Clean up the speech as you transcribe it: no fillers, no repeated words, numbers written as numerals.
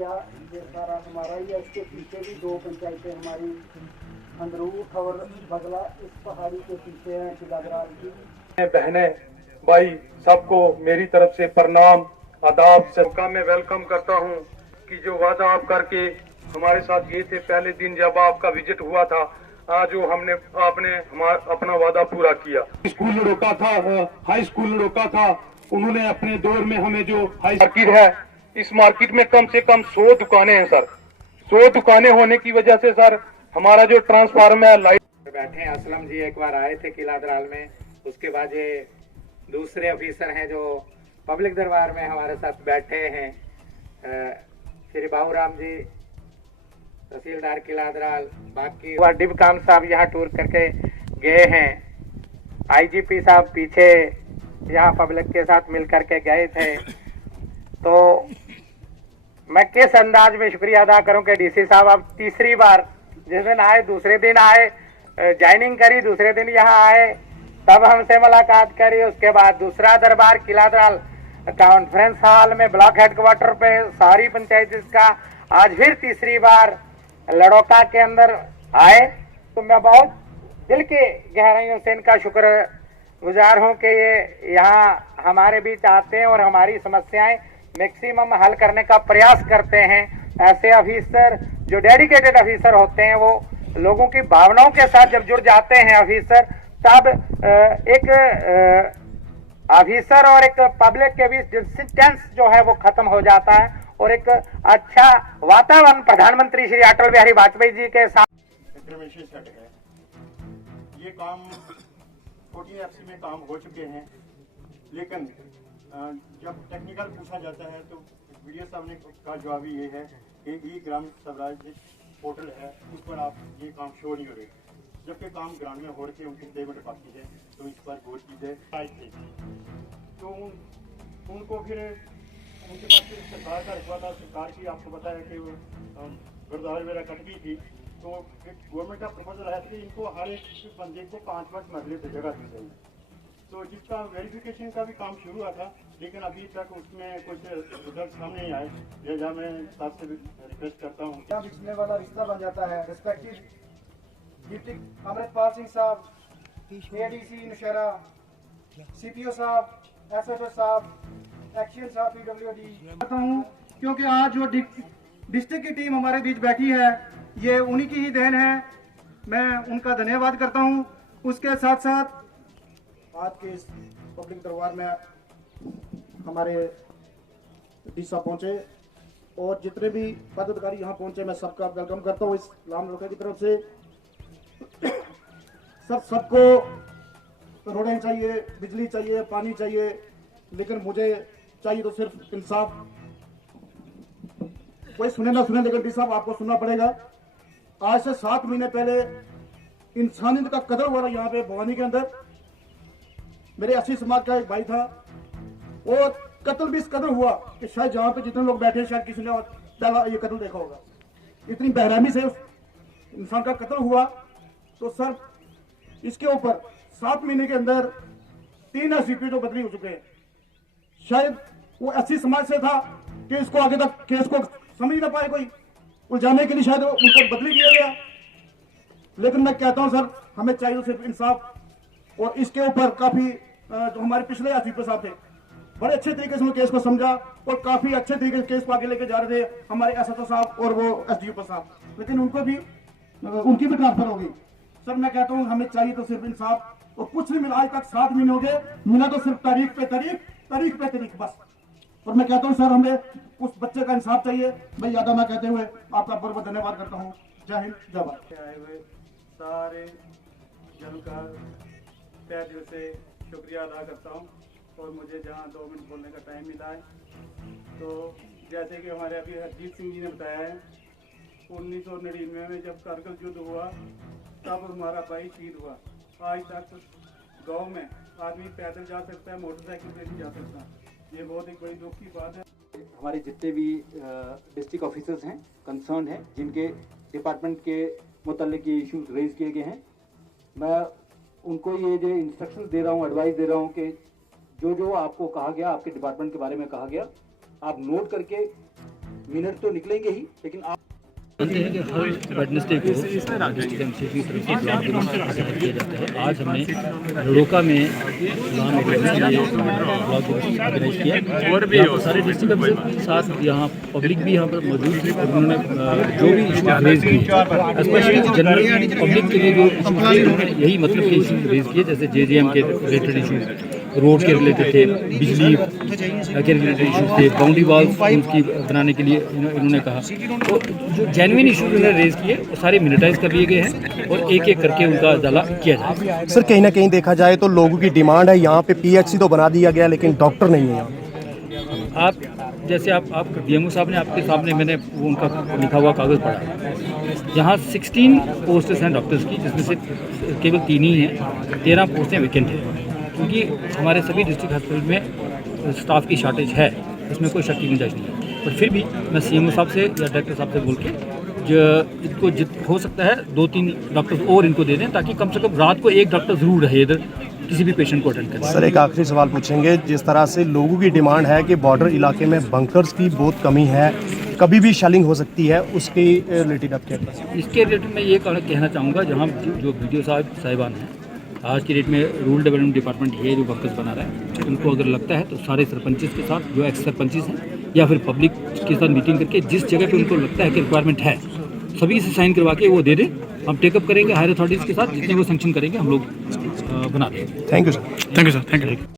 किया ये सारा हमारा ही है। इसके पीछे भी 2 पंचायतें हमारी अंदरूठ और बगला इस पहाड़ी के पीछे हैं किलादराल की। बहनें भाई सबको मेरी तरफ से प्रणाम आदाब सबका मैं वेलकम करता हूं कि जो वादा आप करके हमारे साथ गए थे पहले दिन जब आपका विजिट हुआ था, आज जो आपने अपना वादा पूरा किया। स्कूल रोका था, हाई स्कूल रोका था, उन्होंने अपने दौर में हमें जो हाई मार्केट है, इस मार्केट में कम से कम 100 दुकानें हैं सर। 100 दुकानें होने की वजह से सर हमारा जो ट्रांसफार्मर है लाइट बैठे हैं। असलम जी एक बार आए थे किलादराल में, उसके बाद ये दूसरे ऑफिसर हैं जो पब्लिक दरबार में हमारे साथ बैठे हैं। श्री बाबूराम जी तहसीलदार किलादराल, बाकी डिब काम साहब यहाँ टूर करके गए हैं। आईजीपी साहब पीछे यहाँ पब्लिक के साथ मिल करके गए थे। तो मैं किस अंदाज में शुक्रिया अदा करूं कि डीसी साहब अब तीसरी बार, जिस दिन आए दूसरे दिन आए, ज्वाइनिंग करी, दूसरे दिन यहाँ आए, तब हमसे मुलाकात करी। उसके बाद दूसरा दरबार किलादराल कॉन्फ्रेंस हॉल में ब्लॉक हेडक्वार्टर पे सारी पंचायत का आज फिर तीसरी बार लड़ोका के अंदर आए। तो मैं बहुत दिल के गहराइयों से इनका शुक्र गुजार हूँ कि ये यहाँ हमारे बीच आते हैं और हमारी समस्याएं मैक्सिमम हल करने का प्रयास करते हैं। ऐसे ऑफिसर जो डेडिकेटेड ऑफिसर होते हैं, वो लोगों की भावनाओं के साथ जब जुड़ जाते हैं ऑफिसर, तब एक ऑफिसर और एक पब्लिक के बीच डिस्टेंस जो है वो खत्म हो जाता है और एक अच्छा वातावरण प्रधानमंत्री श्री अटल बिहारी वाजपेयी जी के साथ ये काम 14 FC में काम हो चुके हैं, लेकिन जब टेक्निकल पूछा जाता है तो वीडियो साहब ने का जवाब ये है कि ये ग्राम स्वराज पोर्टल है, उस पर आप ये काम शो नहीं हो रहे, जबकि काम ग्रामीण में हो रखे उनकी पेमेंट बाकी है, तो इस पर गौर कीजिए। तो उनको फिर उनके पास सरकार का रिश्वा था, सरकार की आपको पता है कि गुरुद्वारा वगैरह कट गई थी, तो गवर्नमेंट का प्रपोजल है कि इनको हर एक बंदे को 5-5 मरले पर जगह दी जाएगी। तो जिसका वेरिफिकेशन का भी काम शुरू हुआ था, लेकिन अभी तक उसमें कुछ रिजल्ट सामने नहीं आए। लिहाजा मैं साहब से रिक्वेस्ट करता हूँ बिछने वाला रिश्ता बन जाता है। रिस्पेक्टेड डिप्टी अमृतपाल सिंह साहब, ADC नौशहरा, CPO साहब, SHO साहब, एक्शन साहब PWD करता हूँ, क्योंकि आज जो डिस्ट्रिक्ट की टीम हमारे बीच बैठी है ये उन्हीं की ही देन है। मैं उनका धन्यवाद करता हूँ। उसके साथ साथ आज के इस पब्लिक दरबार में हमारे डी साहब पहुंचे और जितने भी पदाधिकारी यहाँ पहुंचे, मैं सबका वेलकम करता हूँ इस लाम लोके की तरफ से। सबको रोडें चाहिए, बिजली चाहिए, पानी चाहिए, लेकिन मुझे चाहिए तो सिर्फ इंसाफ। कोई सुने ना सुने, लेकिन डी साहब आपको सुनना पड़ेगा। आज से 7 महीने पहले इंसानियत का कदर हुआ यहाँ पे भवानी के अंदर। मेरे 80 समाज का एक भाई था और कत्ल भी इस कदर हुआ कि शायद जहाँ पे जितने लोग बैठे शायद किसी ने पहला ये कत्ल देखा होगा। इतनी बेरहमी से उस इंसान का कत्ल हुआ। तो सर इसके ऊपर 7 महीने के अंदर 3 SCP जो बदली हो चुके हैं। शायद वो 80 समाज से था कि इसको आगे तक केस को समझ ना पाए, कोई उलझाने के लिए शायद उनको बदली किया गया। लेकिन मैं कहता हूं सर, हमें चाहिए तो सिर्फ इंसाफ। और इसके ऊपर काफी जो हमारे पिछले SCP साहब थे, बड़े अच्छे तरीके से केस को समझा और काफी अच्छे तरीके से केस को आगे लेके जा रहे थे हमारे SHO साहब और वो SDO साहब, लेकिन उनकी भी ट्रांसफर हो गई। सर मैं कहता हूँ हमें चाहिए तो सिर्फ इंसाफ, और कुछ नहीं मिला। आज तक 7 महीने हो गए, मिला तो सिर्फ तारीख पे तारीख बस। और मैं कहता हूँ सर हमें उस बच्चे का इंसाफ चाहिए। मैं ज्यादा ना कहते हुए आपका बहुत बहुत धन्यवाद करता हूँ। जय हिंद, जय भारत। आए हुए सारे जन का तहे दिल से शुक्रिया अदा करता हूँ। और मुझे जहाँ 2 मिनट बोलने का टाइम मिला है, तो जैसे कि हमारे अभी हरजीत सिंह जी ने बताया है, 1999 में जब कारगिल युद्ध हुआ तब हमारा भाई शहीद हुआ। आज तक गांव में आदमी पैदल जा सकता है, मोटरसाइकिल पे नहीं जा सकता। ये बहुत एक बड़ी दुख की बात है। हमारे जितने भी डिस्ट्रिक्ट ऑफिसर्स हैं, कंसर्न हैं, जिनके डिपार्टमेंट के मुतल्लिक ये इश्यूज रेज किए गए हैं, मैं उनको ये जो इंस्ट्रक्शंस दे रहा हूँ, एडवाइस दे रहा हूँ कि जो जो आपको कहा गया, आपके डिपार्टमेंट के बारे में कहा गया, आप नोट करके मिनट तो निकलेंगे ही, लेकिन आप जानते हैं कि हर वेडनेसडे को डिस्ट्रिक्ट एमसीएच की तरफ से ब्लड डोनेशन आयोजित किया जाता है। आज हमने रोका में ब्लॉक दिवस ऑर्गेनाइज किया। यहाँ पर सारे डिस्ट्रिक्ट ऑफिसर के साथ यहाँ पब्लिक भी यहाँ पर मौजूद थी और उन्होंने जो भी इशू रेज किए, स्पेशली जनरल पब्लिक के लिए जो इशू थे, उन्होंने यही मतलब के इशू रेज किए, जैसे JJM के रिलेटेड इशू, रोड के रिलेटेड थे, बिजली के रिलेटेड इशू थे, बाउंड्री वॉल की बनाने के लिए इन्होंने कहा। तो जो जेन्युइन इशू उन्होंने रेज किए वो सारे मिनिटाइज कर लिए गए हैं और एक एक करके उनका अदाला किया जाए। सर कहीं ना कहीं देखा जाए तो लोगों की डिमांड है, यहाँ पे PHC तो बना दिया गया लेकिन डॉक्टर नहीं है यहाँ। आप जैसे आप DMO साहब ने आपके सामने मैंने वो उनका लिखा हुआ कागज़ पढ़ा, यहाँ 16 पोस्टें हैं डॉक्टर्स की, जिसमें से केवल 3 ही हैं, 13 पोस्टें वैकेंट हैं, क्योंकि हमारे सभी डिस्ट्रिक्ट हॉस्पिटल में स्टाफ की शॉर्टेज है, इसमें कोई शक की गुंजाइश नहीं है। पर फिर भी मैं CMO साहब से या डायरेक्टर साहब से बोल के जो इनको हो सकता है 2-3 डॉक्टर्स और इनको दे दें, ताकि कम से कम रात को एक डॉक्टर ज़रूर रहे इधर किसी भी पेशेंट को अटेंड करें। सर एक आखिरी सवाल पूछेंगे, जिस तरह से लोगों की डिमांड है कि बॉर्डर इलाके में बंकर्स की बहुत कमी है, कभी भी शेलिंग हो सकती है, उसके रिलेटेड आप क्या कहें? इसके रिलेटेड मैं ये कहना चाहूँगा, जहाँ जो BDO साहिबान हैं, आज की डेट में रूरल डेवलपमेंट डिपार्टमेंट ये जो बंकर्स बना रहा है, उनको अगर लगता है तो सारे सरपंचेस के साथ, जो एक्स सरपंचेस हैं, या फिर पब्लिक के साथ मीटिंग करके जिस जगह पे उनको लगता है कि रिक्वायरमेंट है, सभी से साइन करवा के वो दे दें। हम टेकअप करेंगे हायर अथॉरिटीज़ के साथ, जितने वो सैंक्शन करेंगे हम लोग बना देंगे। Thank you sir. Thank you sir. Thank you.